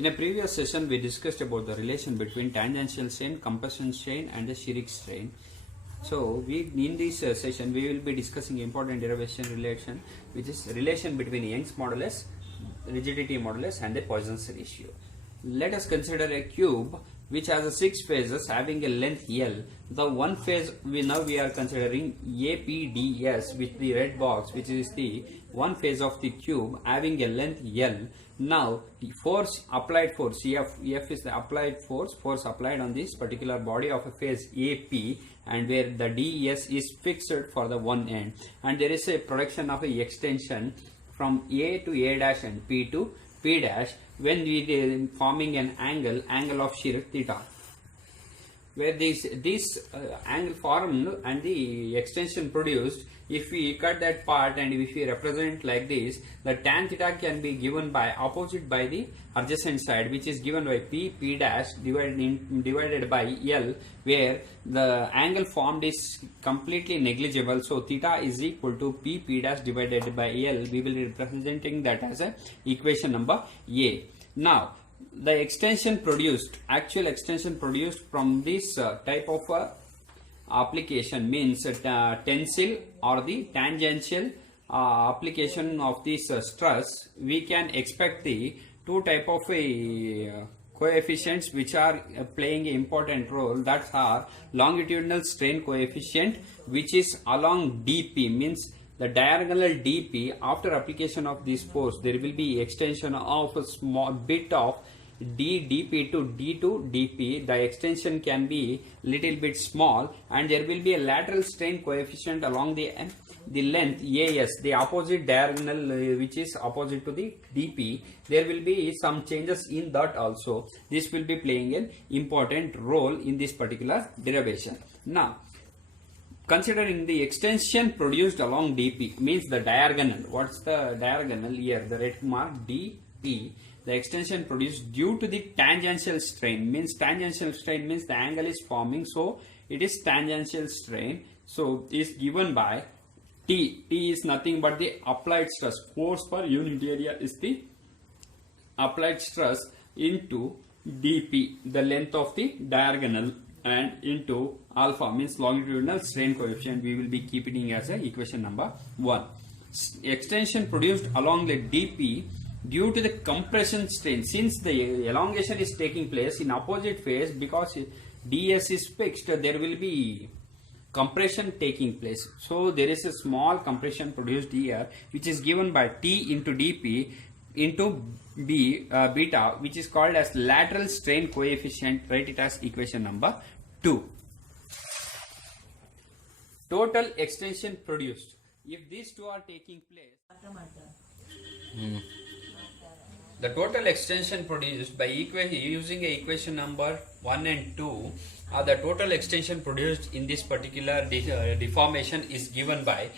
In a previous session, we discussed about the relation between tangential strain, compression strain, and the shear strain. So, in this session, we will be discussing important derivation relation, which is relation between Young's modulus, rigidity modulus, and the Poisson's ratio. Let us consider a cube which has 6 phases having a length L. The one phase we are considering APDS with the red box, which is the one phase of the cube having a length L. Now the force applied force F is the applied force applied on this particular body of a phase AP, and where the ds is fixed for the one end, and there is a production of a extension from A to A dash and P to P dash when we forming an angle of shear theta, where this angle formed and the extension produced. If we cut that part and if we represent like this, the tan theta can be given by opposite by the adjacent side, which is given by P dash divided by L, where the angle formed is completely negligible. So theta is equal to P dash divided by L. We will be representing that as a equation number A. Now the extension produced, actual extension produced from this type of application means tensile or the tangential application of this stress, we can expect the two type of coefficients which are playing an important role, that are longitudinal strain coefficient, which is along dp, means the diagonal dp. After application of this force, there will be extension of a small bit of dp to d to dp. The extension can be little bit small, and there will be a lateral strain coefficient along the length as, the opposite diagonal which is opposite to the dp. There will be some changes in that also. This will be playing an important role in this particular derivation. Now, considering the extension produced along dp, means the diagonal. What's the diagonal here? The red mark dp. The extension produced due to the tangential strain, means tangential strain means the angle is forming, so it is tangential strain. So is given by T. T is nothing but the applied stress. Force per unit area is the applied stress into dp, the length of the diagonal, and into alpha, means longitudinal strain coefficient. We will be keeping it as a equation number 1. Extension produced along the dp due to the compression strain, since the elongation is taking place in opposite phase, because ds is fixed, there will be compression taking place. So there is a small compression produced here, which is given by T into dp into beta, which is called as lateral strain coefficient. Write it as equation number 2. Total extension produced, if these two are taking place, the total extension produced by using a equation number 1 and 2, the total extension produced in this particular deformation is given by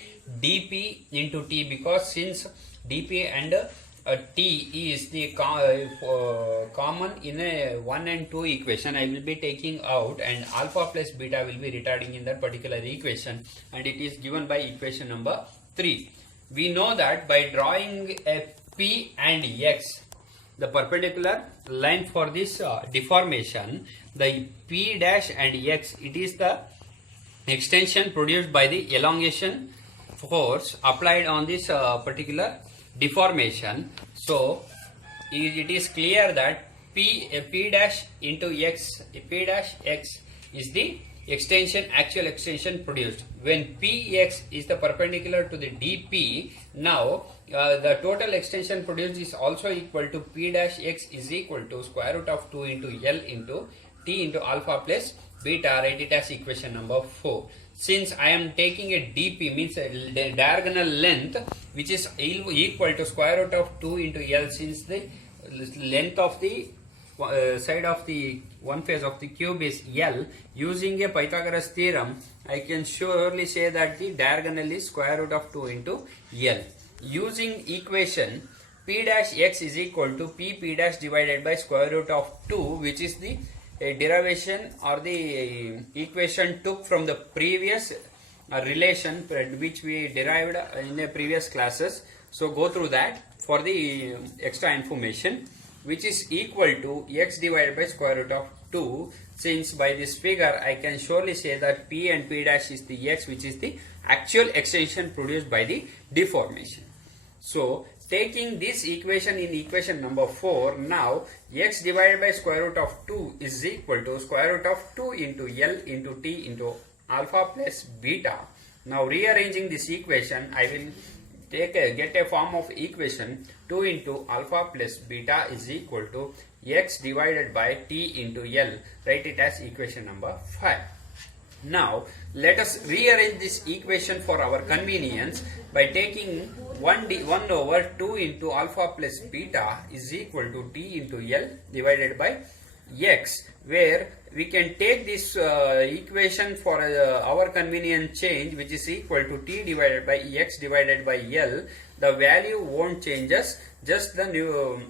dp into t, because since dp and t is the common in a 1 and 2 equation, I will be taking out, and alpha plus beta will be retarding in that particular equation, and it is given by equation number 3. We know that by drawing a p and x, the perpendicular line for this deformation, the p dash and x, it is the extension produced by the elongation force applied on this particular deformation. So it is clear that p dash into x, p dash x is the actual extension produced. When px is the perpendicular to the dp, now the total extension produced is also equal to p dash x is equal to square root of 2 into L into t into alpha plus beta. Write it as equation number 4. Since I am taking a dp, means a diagonal length, which is equal to square root of 2 into L, since the length of the side of the one phase of the cube is L, using a Pythagoras theorem, I can surely say that the diagonal is square root of 2 into L. Using equation p dash x is equal to p dash divided by square root of 2, which is the derivation or the equation took from the previous relation which we derived in the previous classes. So go through that for the extra information. which is equal to x divided by square root of 2. Since by this figure I can surely say that p and p dash is the x, which is the actual extension produced by the deformation. So taking this equation in equation number 4, now x divided by square root of 2 is equal to square root of 2 into L into T into alpha plus beta. Now rearranging this equation, I will get a form of equation 2 into alpha plus beta is equal to x divided by T into L. Write it as equation number 5. Now let us rearrange this equation for our convenience by taking 1 over 2 into alpha plus beta is equal to T into L divided by x, where we can take this equation for our convenient change, which is equal to T divided by x divided by L. The value won't changes, just the new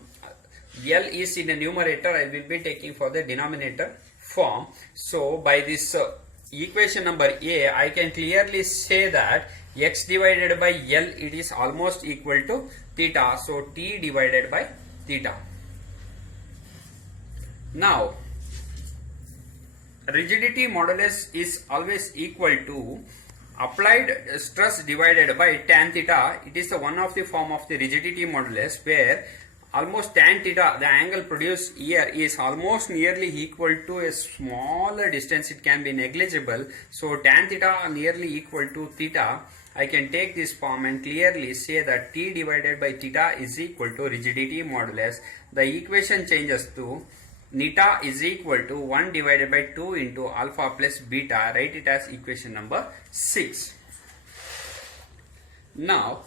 L is in the numerator, I will be taking for the denominator form. So by this equation number A, I can clearly say that x divided by L, it is almost equal to theta, so T divided by theta. Now rigidity modulus is always equal to applied stress divided by tan theta. It is one of the form of the rigidity modulus, where almost tan theta, the angle produced here, is almost nearly equal to a smaller distance. It can be negligible. So tan theta nearly equal to theta. I can take this form and clearly say that T divided by theta is equal to rigidity modulus. The equation changes to neta is equal to 1 divided by 2 into alpha plus beta. Write it as equation number 6. Now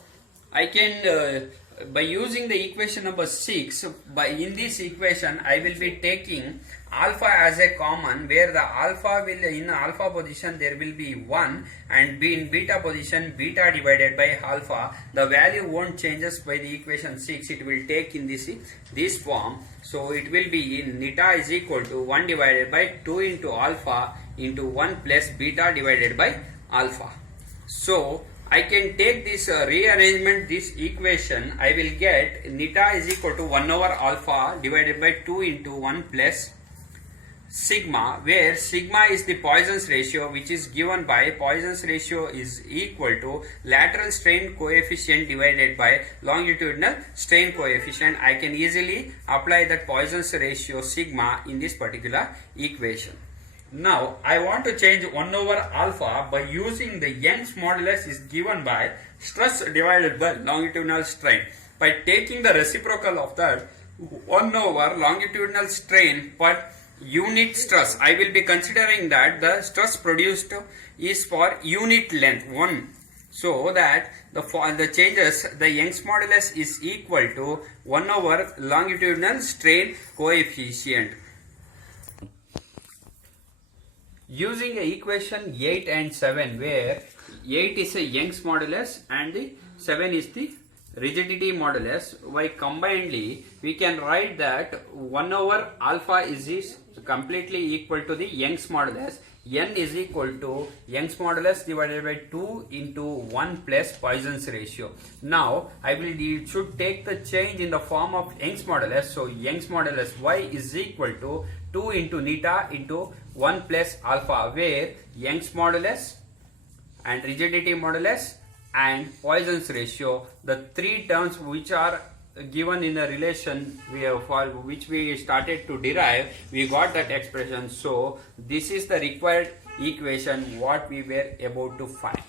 I can by using the equation number 6, in this equation I will be taking alpha as a common, where the alpha will, in alpha position there will be 1, and in beta position beta divided by alpha. The value won't changes by the equation 6, it will take in this form. So it will be in neta is equal to 1 divided by 2 into alpha into 1 plus beta divided by alpha. So I can take this rearrangement, this equation, I will get neta is equal to 1 over alpha divided by 2 into 1 plus sigma, where sigma is the Poisson's ratio, which is given by Poisson's ratio is equal to lateral strain coefficient divided by longitudinal strain coefficient. I can easily apply that Poisson's ratio sigma in this particular equation. Now I want to change 1 over alpha by using the Young's modulus is given by stress divided by longitudinal strain. By taking the reciprocal of that 1 over longitudinal strain per unit stress, I will be considering that the stress produced is for unit length 1. So that the changes, the Young's modulus is equal to 1 over longitudinal strain coefficient. Using equation 8 and 7, where 8 is a Young's modulus and the 7 is the rigidity modulus, by combinedly we can write that 1 over alpha is completely equal to the Young's modulus. N is equal to Young's modulus divided by 2 into 1 plus Poisson's ratio. Now you should take the change in the form of Young's modulus. So Young's modulus Y is equal to 2 into neta into 1 plus alpha, where Young's modulus and rigidity modulus and Poisson's ratio, the three terms which are given in a relation for which we started to derive, we got that expression. So this is the required equation what we were about to find.